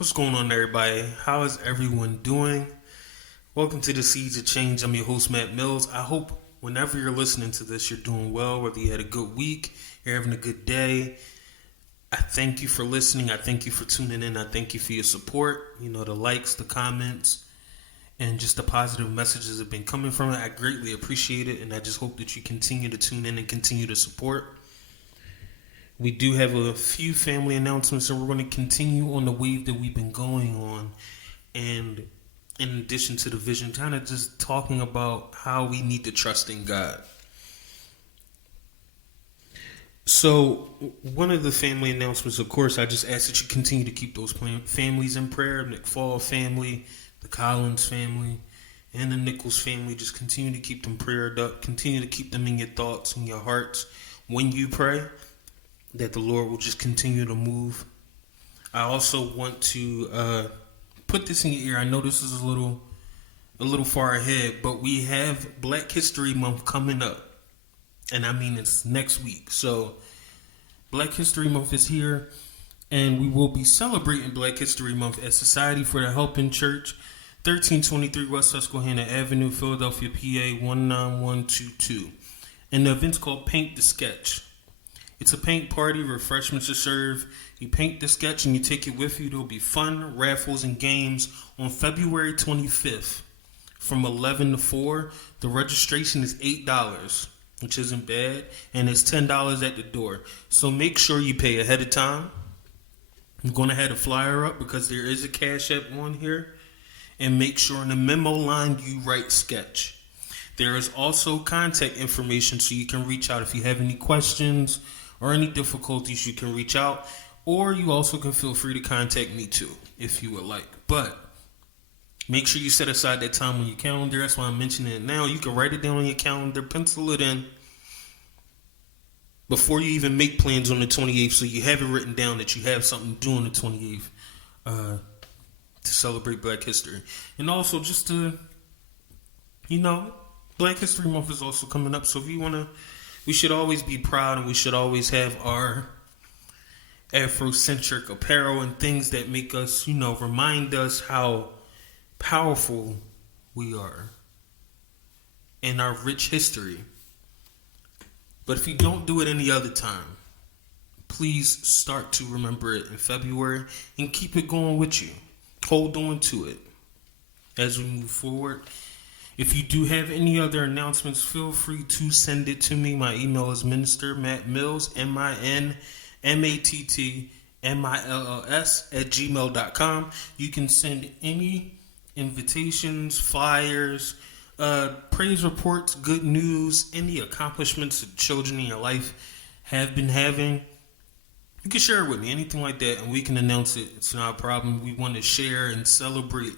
What's going on, everybody? How is everyone doing? Welcome to the Seeds of Change. I'm your host, Matt Mills. I hope whenever you're listening to this, you're doing well, whether you had a good week, you're having a good day. I thank you for listening. I thank you for tuning in. I thank you for your support. The likes, the comments, and just the positive messages that have been coming from it. I greatly appreciate it, and I just hope that you continue to tune in and continue to support. We do have a few family announcements, and we're going to continue on the wave that we've been going on. And in addition to the vision, kind of just talking about how we need to trust in God. So, one of the family announcements, of course, I just ask that you continue to keep those families in prayer. Nick Fall family, the Collins family, and the Nichols family. Just continue to keep them prayed up. Continue to keep them in your thoughts and your hearts when you pray, that the Lord will just continue to move. I also want to put this in your ear. I know this is a little far ahead, but we have Black History Month coming up. And I mean, it's next week. So Black History Month is here, and we will be celebrating Black History Month at Society for the Helping Church, 1323 West Susquehanna Avenue, Philadelphia, PA 19122. And the event's called Paint the Sketch. It's a paint party, refreshments are served. You paint the sketch and you take it with you. There'll be fun, raffles, and games on February 25th from 11 to 4. The registration is $8, which isn't bad, and it's $10 at the door. So make sure you pay ahead of time. I'm going to have a flyer up because there is a Cash App on here. And make sure in the memo line you write sketch. There is also contact information so you can reach out if you have any questions or any difficulties. You can reach out, or you also can feel free to contact me too if you would like. But make sure you set aside that time on your calendar. That's why I'm mentioning it now. You can write it down on your calendar, pencil it in before you even make plans on the 28th, so you have it written down that you have something to do on the 28th to celebrate Black History. And also just to, Black History Month is also coming up, so if you want to, we should always be proud, and we should always have our Afrocentric apparel and things that make us, remind us how powerful we are in our rich history. But if you don't do it any other time, please start to remember it in February and keep it going with you. Hold on to it as we move forward. If you do have any other announcements, feel free to send it to me. My email is ministermattmills, MINMATTMILLS@gmail.com. You can send any invitations, flyers, praise reports, good news, any accomplishments that children in your life have been having. You can share it with me, anything like that, and we can announce it. It's not a problem. We want to share and celebrate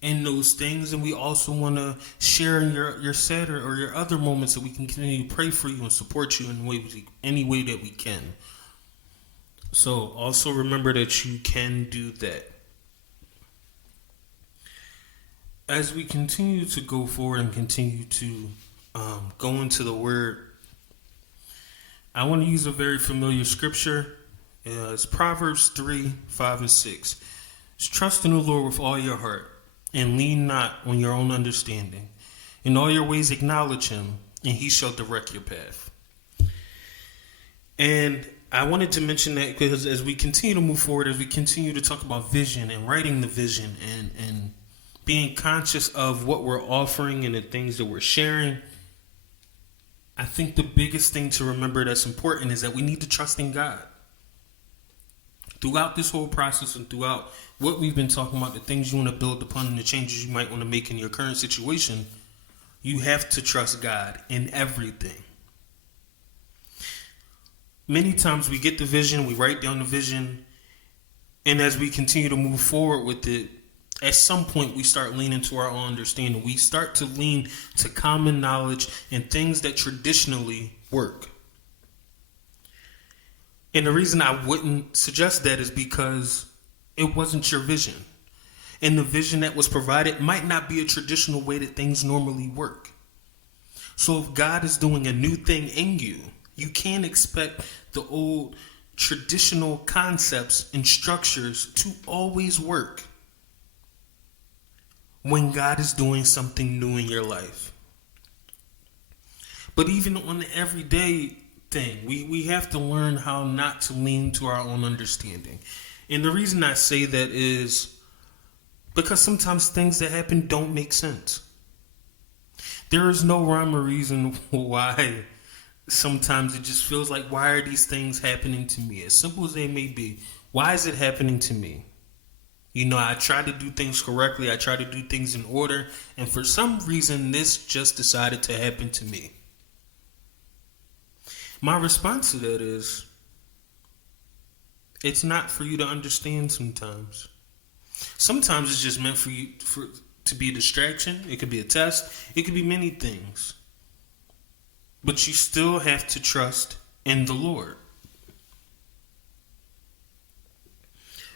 in those things, and we also want to share in your sad or your other moments that we can continue to pray for you and support you in any way that we can. So also remember that you can do that. As we continue to go forward and continue to go into the Word, I want to use a very familiar scripture. It's Proverbs 3, 5, and 6. It's trust in the Lord with all your heart, and lean not on your own understanding. In all your ways acknowledge him, and he shall direct your path. And I wanted to mention that because as we continue to move forward, as we continue to talk about vision and writing the vision and being conscious of what we're offering and the things that we're sharing, I think the biggest thing to remember that's important is that we need to trust in God. Throughout this whole process and throughout what we've been talking about, the things you want to build upon and the changes you might want to make in your current situation, you have to trust God in everything. Many times we get the vision, we write down the vision, and as we continue to move forward with it, at some point we start leaning to our own understanding. We start to lean to common knowledge and things that traditionally work. And the reason I wouldn't suggest that is because it wasn't your vision. And the vision that was provided might not be a traditional way that things normally work. So if God is doing a new thing in you, you can't expect the old traditional concepts and structures to always work when God is doing something new in your life. But even on the everyday thing, we have to learn how not to lean to our own understanding. And the reason I say that is because sometimes things that happen don't make sense. There is no rhyme or reason why sometimes it just feels like, why are these things happening to me? As simple as they may be, why is it happening to me? You know, I try to do things correctly. I try to do things in order. And for some reason, this just decided to happen to me. My response to that is, it's not for you to understand sometimes. Sometimes it's just meant for you to be a distraction. It could be a test. It could be many things. But you still have to trust in the Lord.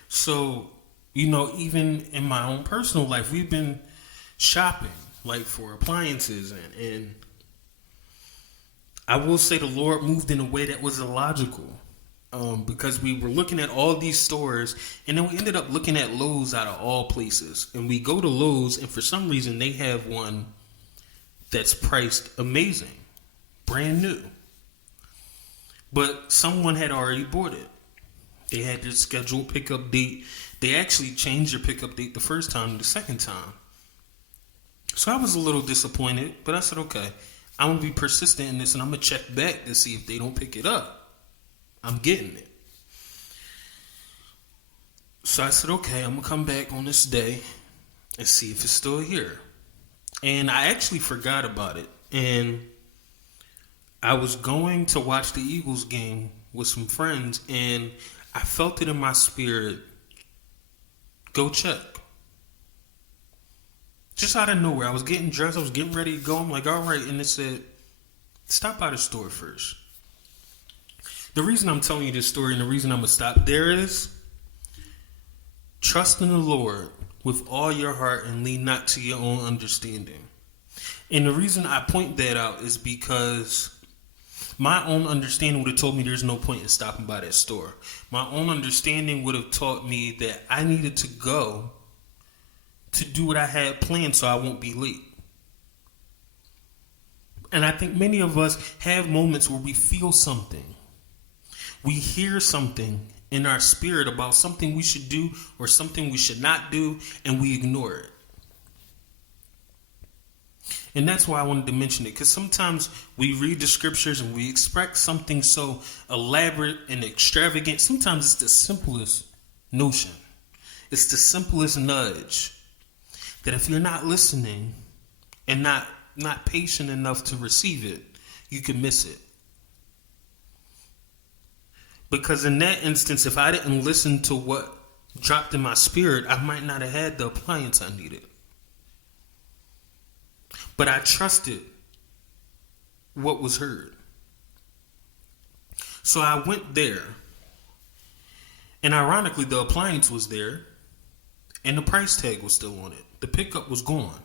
So, you know, even in my own personal life, we've been shopping, like for appliances. And I will say the Lord moved in a way that was illogical. Because we were looking at all these stores, and then we ended up looking at Lowe's out of all places. And we go to Lowe's, and for some reason they have one that's priced amazing, brand new. But someone had already bought it. They had their scheduled pickup date. They actually changed their pickup date the first time and the second time. So I was a little disappointed, but I said, okay, I'm going to be persistent in this, and I'm going to check back to see if they don't pick it up. I'm getting it. So I said, okay, I'm going to come back on this day and see if it's still here. And I actually forgot about it. And I was going to watch the Eagles game with some friends, and I felt it in my spirit, go check. Just out of nowhere. I was getting dressed. I was getting ready to go. I'm like, all right. And it said, stop by the store first. The reason I'm telling you this story and the reason I'm going to stop there is trust in the Lord with all your heart and lean not to your own understanding. And the reason I point that out is because my own understanding would have told me there's no point in stopping by that store. My own understanding would have taught me that I needed to go to do what I had planned so I won't be late. And I think many of us have moments where we feel something. We hear something in our spirit about something we should do or something we should not do, and we ignore it. And that's why I wanted to mention it, because sometimes we read the scriptures and we expect something so elaborate and extravagant. Sometimes it's the simplest notion. It's the simplest nudge that if you're not listening and not patient enough to receive it, you can miss it. Because in that instance, if I didn't listen to what dropped in my spirit, I might not have had the appliance I needed. But I trusted what was heard. So I went there. And ironically, the appliance was there. And the price tag was still on it. The pickup was gone.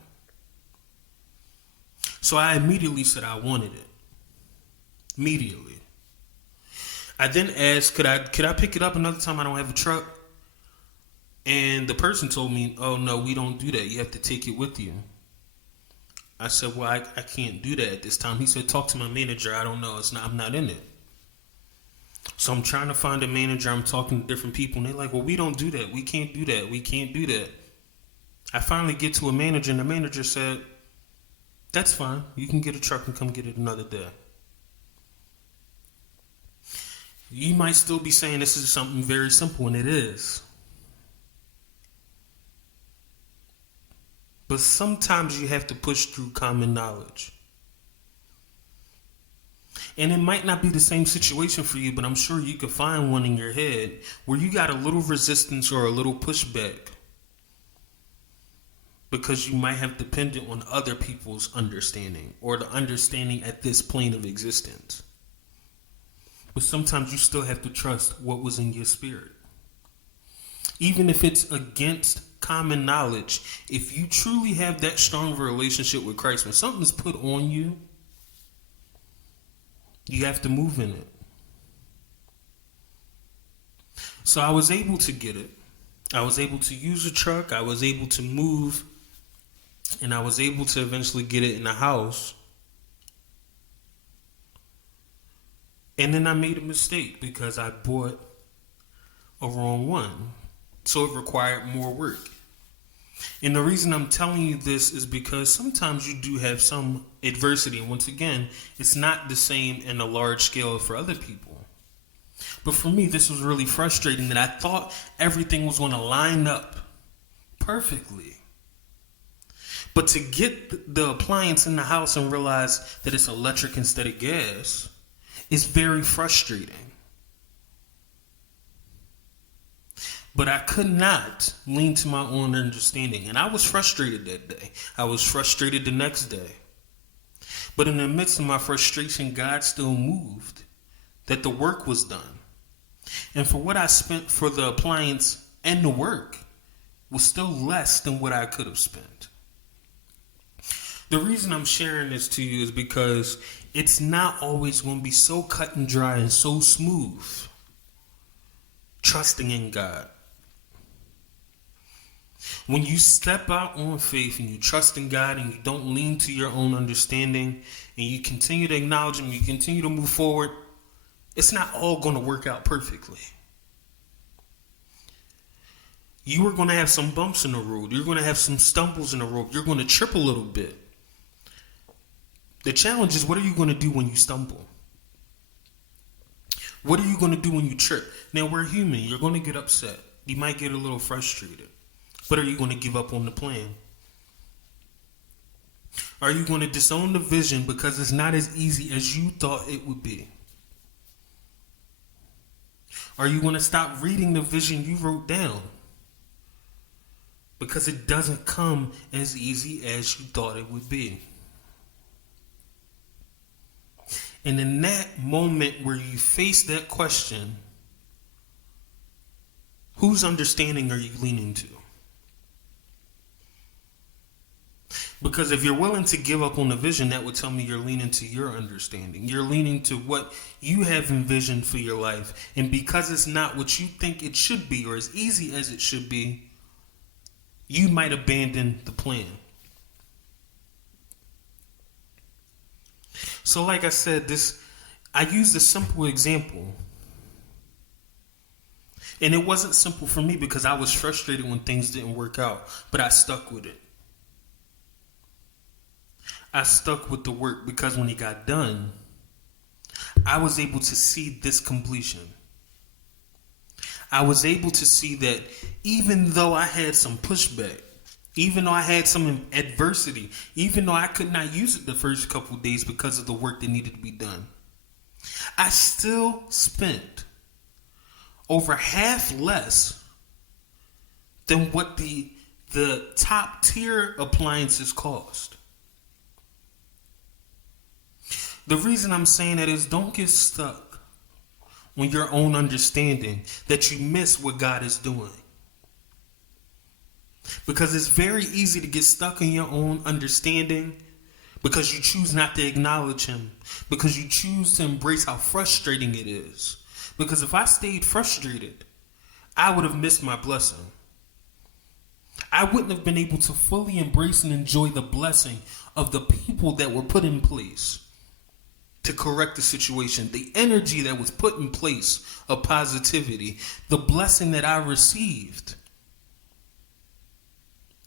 So I immediately said I wanted it. Immediately. I then asked, could I pick it up another time I don't have a truck? And the person told me, oh no, we don't do that. You have to take it with you. I said, well, I can't do that at this time. He said, talk to my manager. I don't know. I'm not in it. So I'm trying to find a manager. I'm talking to different people. And they're like, well, we don't do that. We can't do that. We can't do that. I finally get to a manager, and the manager said, that's fine. You can get a truck and come get it another day. You might still be saying this is something very simple, and it is. But sometimes you have to push through common knowledge. And it might not be the same situation for you, but I'm sure you could find one in your head where you got a little resistance or a little pushback because you might have depended on other people's understanding or the understanding at this plane of existence. But sometimes you still have to trust what was in your spirit. Even if it's against common knowledge, if you truly have that strong of a relationship with Christ, when something's put on you, you have to move in it. So I was able to get it. I was able to use a truck. I was able to move. And I was able to eventually get it in the house. And then I made a mistake because I bought a wrong one. So it required more work. And the reason I'm telling you this is because sometimes you do have some adversity. And once again, it's not the same in a large scale for other people. But for me, this was really frustrating that I thought everything was going to line up perfectly. But to get the appliance in the house and realize that it's electric instead of gas is very frustrating. But I could not lean to my own understanding. And I was frustrated that day. I was frustrated the next day. But in the midst of my frustration, God still moved. That the work was done. And for what I spent for the appliance and the work was still less than what I could have spent. The reason I'm sharing this to you is because it's not always going to be so cut and dry and so smooth. Trusting in God. When you step out on faith and you trust in God and you don't lean to your own understanding and you continue to acknowledge Him, you continue to move forward, it's not all going to work out perfectly. You are going to have some bumps in the road. You're going to have some stumbles in the road. You're going to trip a little bit. The challenge is, what are you going to do when you stumble? What are you going to do when you trip? Now, we're human. You're going to get upset. You might get a little frustrated. But are you going to give up on the plan? Are you going to disown the vision because it's not as easy as you thought it would be? Are you going to stop reading the vision you wrote down? Because it doesn't come as easy as you thought it would be. And in that moment where you face that question, whose understanding are you leaning to? Because if you're willing to give up on the vision, that would tell me you're leaning to your understanding. You're leaning to what you have envisioned for your life. And because it's not what you think it should be or as easy as it should be, you might abandon the plan. So like I said, I used a simple example. And it wasn't simple for me because I was frustrated when things didn't work out. But I stuck with it. I stuck with the work because when it got done, I was able to see this completion. I was able to see that even though I had some pushback, even though I had some adversity, even though I could not use it the first couple of days because of the work that needed to be done, I still spent over half less than what the top tier appliances cost. The reason I'm saying that is don't get stuck on your own understanding that you miss what God is doing. Because it's very easy to get stuck in your own understanding because you choose not to acknowledge Him. Because you choose to embrace how frustrating it is. Because if I stayed frustrated, I would have missed my blessing. I wouldn't have been able to fully embrace and enjoy the blessing of the people that were put in place to correct the situation, the energy that was put in place of positivity, the blessing that I received.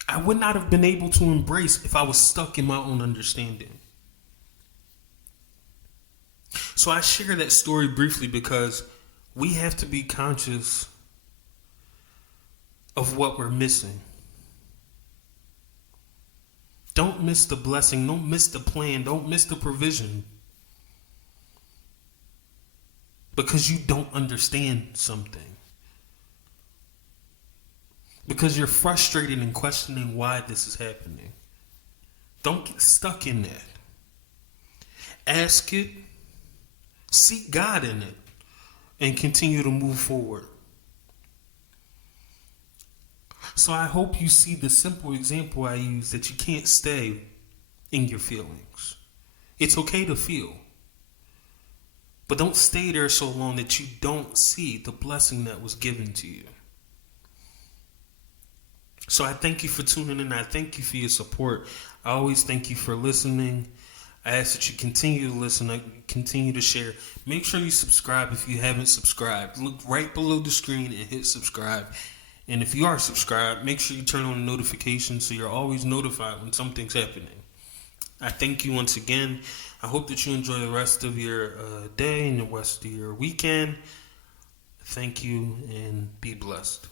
I would not have been able to embrace if I was stuck in my own understanding. So I share that story briefly because we have to be conscious of what we're missing. Don't miss the blessing. Don't miss the plan. Don't miss the provision. Because you don't understand something. Because you're frustrated and questioning why this is happening. Don't get stuck in that. Ask it. Seek God in it. And continue to move forward. So I hope you see the simple example I use that you can't stay in your feelings. It's okay to feel. But don't stay there so long that you don't see the blessing that was given to you. So I thank you for tuning in. I thank you for your support. I always thank you for listening. I ask that you continue to listen, continue to share. Make sure you subscribe if you haven't subscribed. Look right below the screen and hit subscribe. And if you are subscribed, make sure you turn on the notifications so you're always notified when something's happening. I thank you once again. I hope that you enjoy the rest of your day and the rest of your weekend. Thank you and be blessed.